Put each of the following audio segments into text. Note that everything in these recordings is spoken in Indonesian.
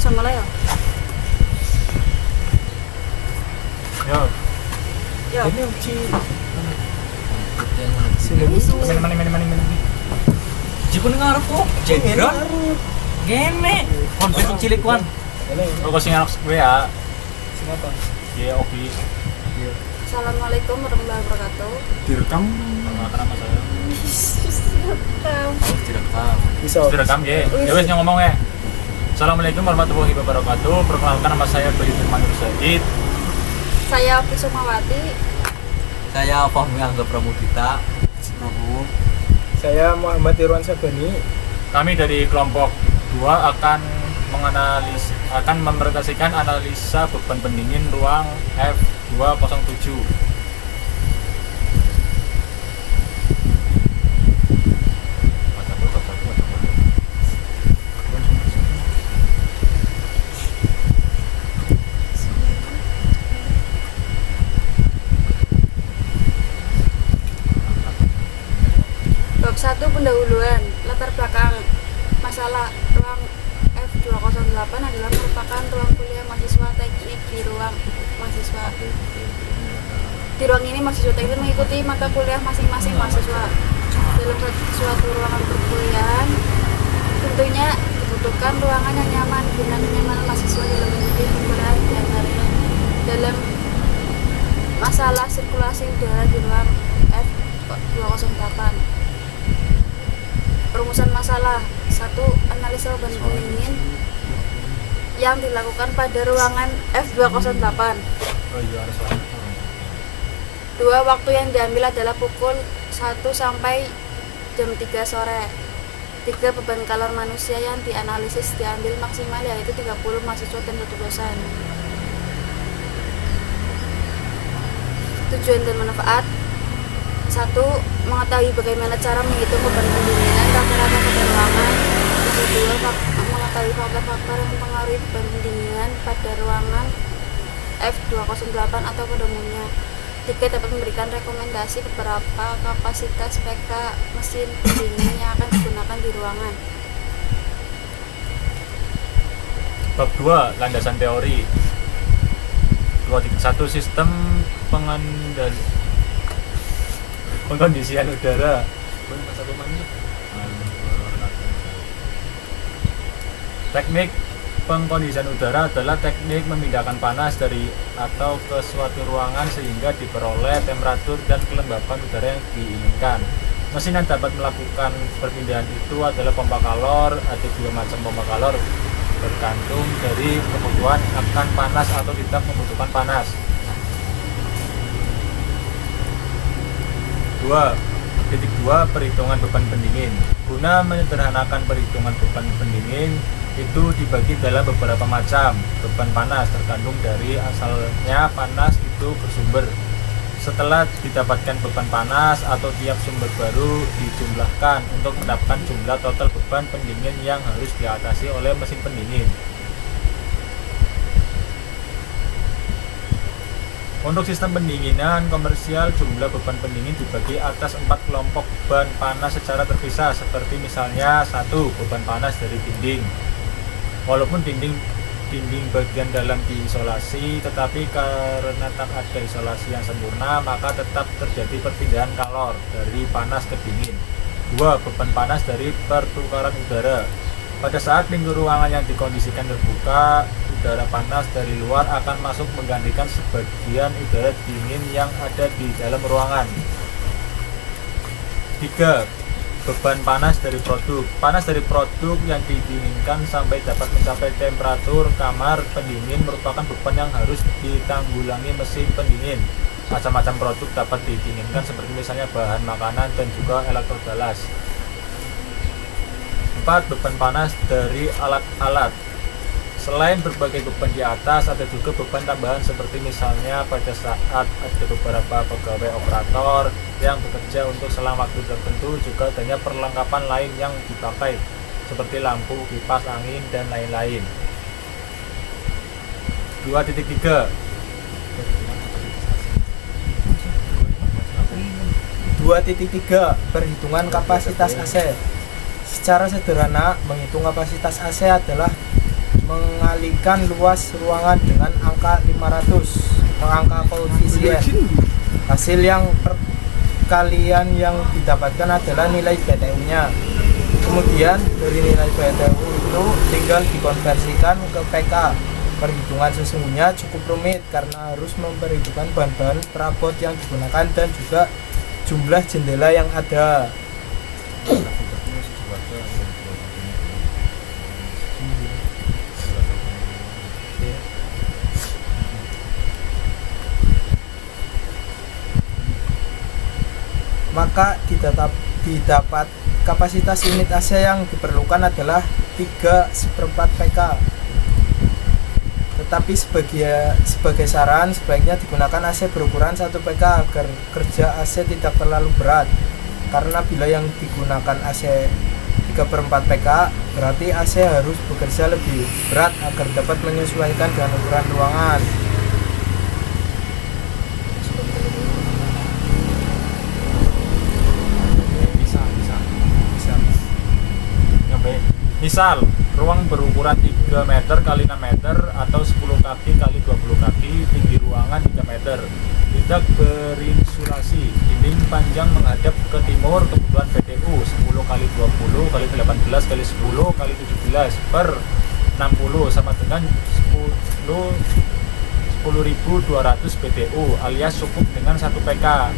Sama lah ya. Yo. Ya. Ini uji. Mana. Jipun ngarep kok. Jenderal. Gene. Kon besok cilik wan. Kok sing anak gue ya. Siapa? Ya oke. Assalamualaikum warahmatullahi wabarakatuh. Direkam. Nama saya. Harus direkam. Bisa. Direkam ya. Ya wes ngomong ya. Assalamualaikum warahmatullahi wabarakatuh. Perkenalkan nama saya Bayu Firman Nur Said. Saya Pisumawati. Saya Fahmi Angga Pramudita. Prabowo. Saya Muhammad Irwan Sabani. Kami dari kelompok 2 akan mempresentasikan analisa beban pendingin ruang F207. Bab 1 pendahuluan. Latar belakang masalah ruang F208 adalah merupakan ruang kuliah mahasiswa teknik di ruang mahasiswa. Di ruang ini mahasiswa teknik mengikuti mata kuliah masing-masing mahasiswa. Dalam suatu ruangan perkuliahan, tentunya dibutuhkan ruangan yang nyaman guna kenyamanan mahasiswa dalam mengikuti perkuliahan, di antaranya dalam masalah sirkulasi udara di ruang F208. Perumusan masalah. 1. Analisa beban pendingin yang dilakukan pada ruangan F208. Oh iya, ada soal. 2. Waktu yang diambil adalah pukul 1 sampai jam 3 sore. 3. Beban kalor manusia yang dianalisis diambil maksimal yaitu 30 mahasiswa dan 1 dosen. Tujuan dan manfaat. 1. Mengetahui bagaimana cara menghitung beban pendinginan rata-rata pada ruangan. 2. Mengetahui faktor-faktor yang mempengaruhi beban pendinginan pada ruangan F208 atau pada umumnya. 3. Dapat memberikan rekomendasi beberapa kapasitas PK mesin pendingin yang akan digunakan di ruangan. Bab 2 landasan teori. 2.1 sistem pengkondisian udara. Teknik pengkondisian udara adalah teknik memindahkan panas dari atau ke suatu ruangan sehingga diperoleh temperatur dan kelembapan udara yang diinginkan. Mesin yang dapat melakukan perpindahan itu adalah pompa kalor. Ada 2 macam pompa kalor, bergantung dari kebutuhan akan panas atau tidak membutuhkan panas. 2.2 Perhitungan beban pendingin. Guna menyederhanakan perhitungan beban pendingin itu dibagi dalam beberapa macam beban panas tergantung dari asalnya panas itu bersumber. Setelah didapatkan beban panas atau tiap sumber baru dijumlahkan untuk mendapatkan jumlah total beban pendingin yang harus diatasi oleh mesin pendingin. Untuk sistem pendinginan komersial, jumlah beban pendingin dibagi atas 4 kelompok beban panas secara terpisah, seperti misalnya 1. Beban panas dari dinding. Walaupun dinding bagian dalam diisolasi, tetapi karena tak ada isolasi yang sempurna, maka tetap terjadi perpindahan kalor dari panas ke dingin. 2. Beban panas dari pertukaran udara. Pada saat pintu ruangan yang dikondisikan terbuka, udara panas dari luar akan masuk menggantikan sebagian udara dingin yang ada di dalam ruangan. 3. Beban panas dari produk. Panas dari produk yang didinginkan sampai dapat mencapai temperatur kamar pendingin merupakan beban yang harus ditanggulangi mesin pendingin. Macam-macam produk dapat didinginkan seperti misalnya bahan makanan dan juga elektrobalas. 4. Beban panas dari alat-alat. Selain berbagai beban di atas, ada juga beban tambahan seperti misalnya pada saat ada beberapa pegawai operator yang bekerja untuk selang waktu tertentu, juga adanya perlengkapan lain yang dipakai seperti lampu, kipas angin, dan lain-lain. 2.3 Perhitungan kapasitas AC. Secara sederhana, menghitung kapasitas AC adalah mengalihkan luas ruangan dengan angka 500 atau angka koefisien. Hasil yang perkalian yang didapatkan adalah nilai BTU-nya. Kemudian dari nilai BTU itu tinggal dikonversikan ke PK. Perhitungan sesungguhnya cukup rumit karena harus memperhitungkan bahan-bahan perabot yang digunakan dan juga jumlah jendela yang ada. Maka didapat kapasitas unit AC yang diperlukan adalah 3/4 PK. Tetapi sebagai saran sebaiknya digunakan AC berukuran 1 PK agar kerja AC tidak terlalu berat. Karena bila yang digunakan AC 3/4 PK berarti AC harus bekerja lebih berat agar dapat menyesuaikan dengan ukuran ruangan. Misal, ruang berukuran 3 meter kali 6 meter atau 10 kaki kali 20 kaki, tinggi ruangan 3 meter. Tidak berinsulasi, dinding panjang menghadap ke timur, kebutuhan BTU 10 kali 20 kali 18 kali 10 kali 17 per 60 sama dengan 10.200 BTU alias cukup dengan 1 PK.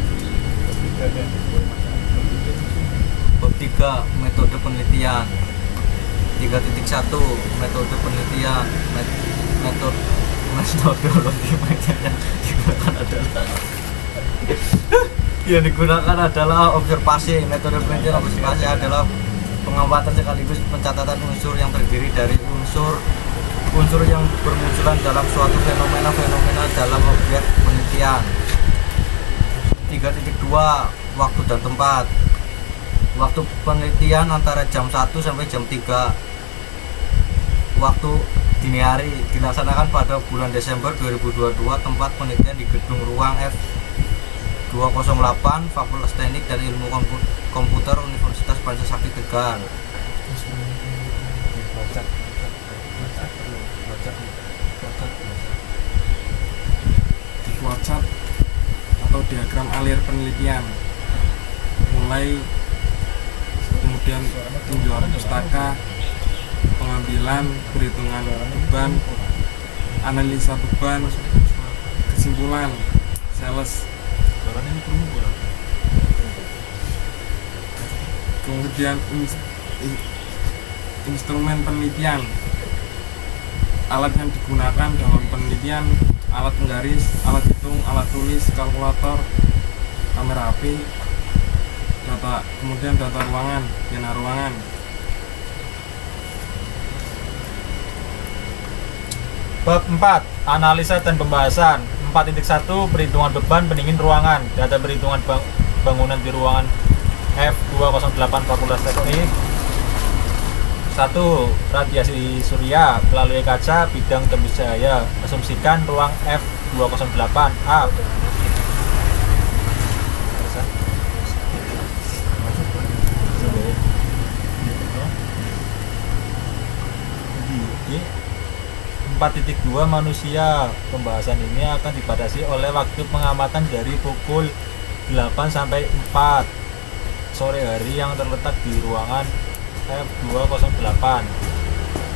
Bab 3 metode penelitian. 3.1 metode penelitian. Metodologi penelitian yang digunakan adalah observasi. Metode penelitian observasi adalah pengamatan sekaligus pencatatan unsur yang terdiri dari unsur yang bermunculan dalam suatu fenomena dalam objek penelitian. 3.2 waktu dan tempat. Waktu penelitian antara jam 1 sampai jam 3 waktu dini hari, dilaksanakan pada bulan Desember 2022. Tempat penelitian di gedung ruang F208 Fakultas Teknik dan Ilmu Komputer Universitas Pancasakti Tegal. Flowchart atau diagram alir penelitian, mulai kemudian tinjauan pustaka, pengambilan, perhitungan beban, analisa beban, kesimpulan, sales. Kemudian instrumen penelitian, alat yang digunakan dalam penelitian, alat penggaris, alat hitung, alat tulis, kalkulator, kamera HP, kemudian data ruangan, pena ruangan. Bab 4 analisa dan pembahasan. 4.1 perhitungan beban pendingin ruangan. Data perhitungan bangunan di ruangan F208 Fakultas Teknik. 1. Radiasi surya melalui kaca bidang tembus cahaya. Asumsikan ruang F208 A. Oke. 4.2 manusia. Pembahasan ini akan dibatasi oleh waktu pengamatan dari pukul 8 sampai 4 sore hari yang terletak di ruangan F208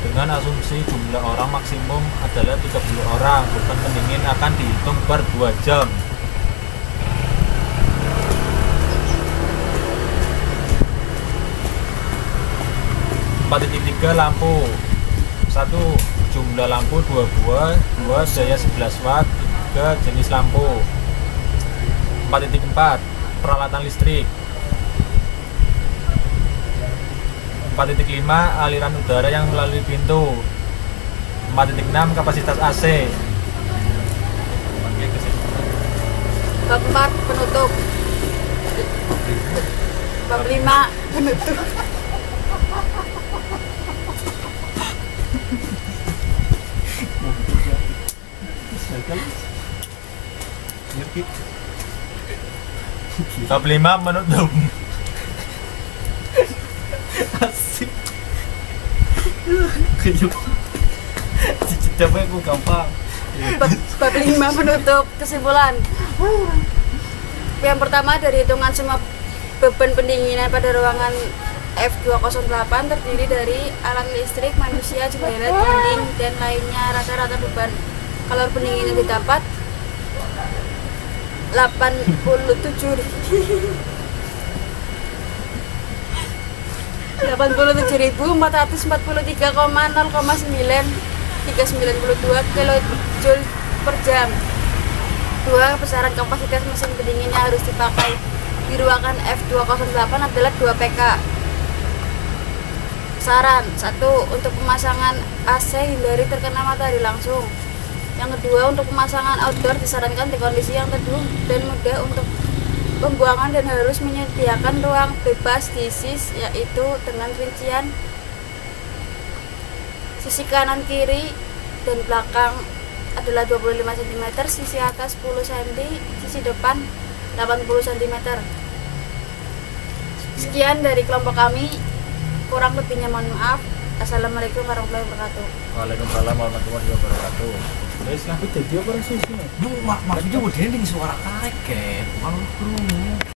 dengan asumsi jumlah orang maksimum adalah 30 orang. Beban pendingin akan dihitung per 2 jam. (4.3) Lampu. 1. Jumlah lampu 2 buah, 2 daya 11 watt, 3 jenis lampu. 4.4 Peralatan listrik. 4.5 aliran udara yang melalui pintu. 4.6 kapasitas AC. Bab 4 penutup. Bab 5 penutup. Bab 5 menutup. Asik. Coba aku gampang. Bab 5 penutup kesimpulan. Yang pertama, dari hitungan semua beban pendinginan pada ruangan F208 terdiri dari alat listrik, manusia, jendela, dinding, dan lainnya. Rata-rata beban kalor pendinginan didapat 87.443,0,9392 kilojoule per jam. 2. Besaran kapasitas mesin pendingin yang harus dipakai di ruangan F208 adalah 2 PK. Saran 1. Untuk pemasangan AC hindari terkena matahari langsung. Yang kedua, untuk pemasangan outdoor disarankan di kondisi yang teduh dan mudah untuk pembuangan dan harus menyediakan ruang bebas di sis, yaitu dengan rincian sisi kanan, kiri, dan belakang adalah 25 cm, sisi atas 10 cm, sisi depan 80 cm. Sekian dari kelompok kami, kurang lebihnya mohon maaf. Assalamualaikum warahmatullahi wabarakatuh. Waalaikumsalam warahmatullahi wabarakatuh. Wis lah. Jadi apa sih? Maksudnya udah suara karek, kalau